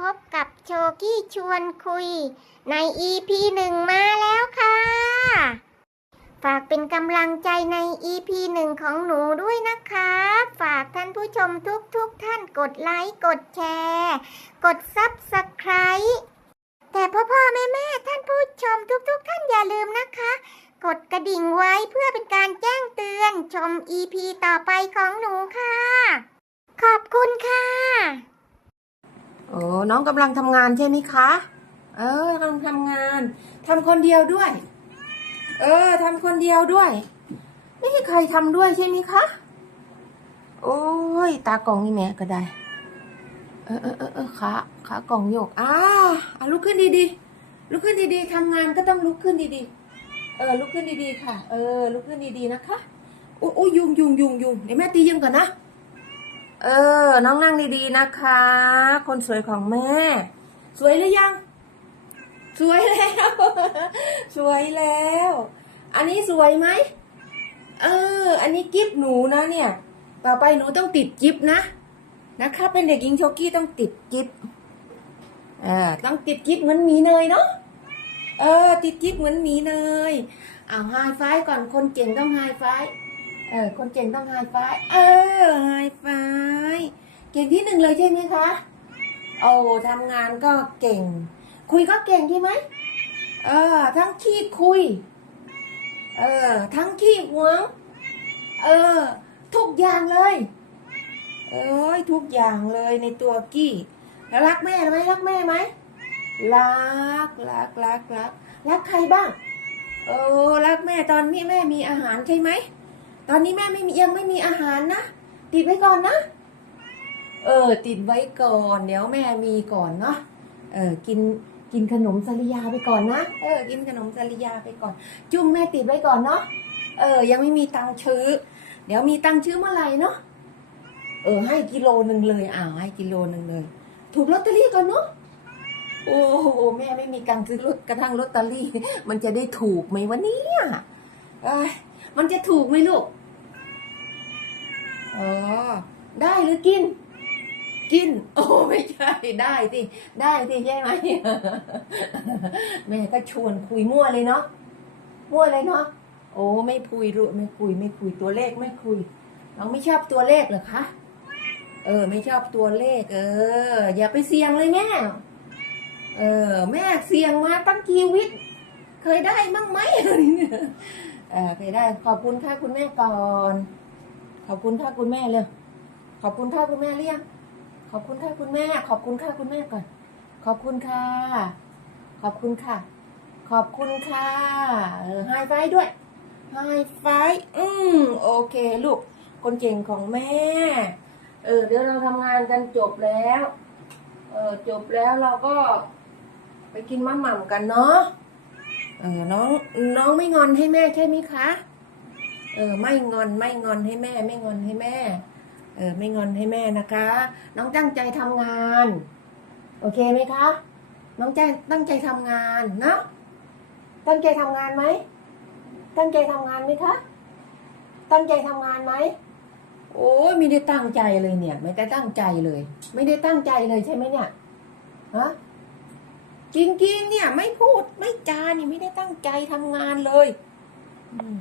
พบกับโชกี้ชวนคุย ใน EP หนึ่งมาแล้วค่ะ ฝากเป็นกำลังใจใน EP หนึ่งของหนูด้วยนะคะ ฝากท่านผู้ชมทุกๆทท่านกดไลค์กดแชร์ กด Subscribe แต่พ่อพ่อแม่แม่ท่านผู้ชมทุกๆทท่านอย่าลืมนะคะ กดกระดิ่งไว้เพื่อเป็นการแจ้งเตือนชม EP ต่อไปของหนูค่ะ ขอบคุณค่ะ อ้น้องกำลังทำงานใช่ไหมคะ เออกำลังทำงานทำคนเดียวด้วย เออทำคนเดียวด้วย ไม่มีใครทำด้วยใช่ไหมคะ โอ้ย ตากล่องนี่แม่ก็ได้ เออเออเออเออขาขากล่องโยกอ่าอะลุกขึ้นดีๆลุกขึ้นดีๆทำงานก็ต้องลุกขึ้นดีๆ เออลุกขึ้นดีๆค่ะ เออลุกขึ้นดีๆนะคะอุ้ยอุ้ยุงยุงยุงยุงเดี๋ยวแม่ตียุงก่อนนะ เออ น้องนั่งดีๆนะคะ คนสวยของแม่ สวยหรือยัง สวยแล้ว สวยแล้ว อันนี้สวยไหม เออ อันนี้กิฟหนูนะเนี่ย ต่อไปหนูต้องติดกิฟนะ นะคะ เป็นเด็กหญิงโชกี้ต้องติดกิฟเออต้องติดกิฟเหมือนหมีเนยเนาะ เออ ติดกิฟเหมือนหมีเนยเอาไฮไฟว์ก่อน คนเก่งต้องไฮไฟว์เออ คนเก่งต้องไฮไฟว์เออไฮไงที่หนึ่งเลยใช่ไหมคะ โอ้ทำงานก็เก่ง คุยก็เก่งใช่ไหมเออ ทั้งขี้คุย เออ ทั้งขี้หวง เออ ทุกอย่างเลย เอ้ยทุกอย่างเลยในตัวกี้ แล้วรักแม่ไหมรักแม่ไหมรักรักรักรักรักใครบ้าง เออรักแม่ตอนนี้แม่มีอาหารใช่ไหมตอนนี้แม่ไม่มียังไม่มีอาหารนะติดไว้ก่อนนะ เออ ติดไว้ก่อน เดี๋ยวแม่มีก่อนเนาะเออกินกินขนมสลิยาไปก่อนนะเออ กินขนมสลิยาไปก่อน จุ้มแม่ติดไว้ก่อนเนาะเออ ยังไม่มีตังชื้อ เดี๋ยวมีตังชื้อเมื่อไหร่เนาะเออ ให้กิโลหนึ่งเลยอ่าให้กิโลหนึ่งเลย ถูกลอตเตอรี่ก่อนเนาะโอ้โหแม่ไม่มีตังซื้อรถกระทั่งลอตเตอรี่ มันจะได้ถูกไหมวะเนี่ยเอ้ยมันจะถูกไหมลูกอ๋อได้หรือกิน กิน โอ้ไม่ใช่ได้สิได้สิใช่ไหมแม่ก็ชวนคุยมั่วเลยเนาะมั่วเลยเนาะโอ้ไม่คุยรู้ไม่คุยไม่คุยตัวเลขไม่คุยเราไม่ชอบตัวเลขเหรอคะเออ ไม่ชอบตัวเลข เออ อย่าไปเสี่ยงเลยแม่เออ แม่เสี่ยงมาตั้งชีวิต เคยได้มั่งไหมเออเคยได้ ขอบคุณค่ะคุณแม่ก่อน ขอบคุณค่ะคุณแม่เลย ขอบคุณค่ะคุณแม่เรียง อบคุณค่ะคุณแม่ ขอบคุณค่ะคุณแม่ก่อน ขอบคุณค่ะ ขอบคุณค่ะ ขอบคุณค่ะเออไฮไฟด้วยไฮไฟอืมโอเคลูก คนเก่งของแม่ เออเดี๋ยวเราทำงานกันจบแล้ว เออจบแล้วเราก็ ไปกินมะหม่ำกันเนาะเออน้องน้องไม่งอนให้แม่ใช่ไหมคะ เออ ไม่งอนไม่งอนให้แม่ ไม่งอนให้แม่ เออไม่งอนให้แม่นะคะ น้องตั้งใจทำงาน โอเคไหมคะ น้องใจตั้งใจทำงานเนาะตั้งใจทำงานไหมตั้งใจทำงานไหมคะ ตั้งใจทำงานไหมโอ้ยไม่ได้ตั้งใจเลยเนี่ย ไม่ได้ตั้งใจเลย ไม่ได้ตั้งใจเลยใช่ไหมเนี่ยฮะจริงๆเนี่ย ไม่พูดไม่จานี่ไม่ได้ตั้งใจทำงานเลย อืม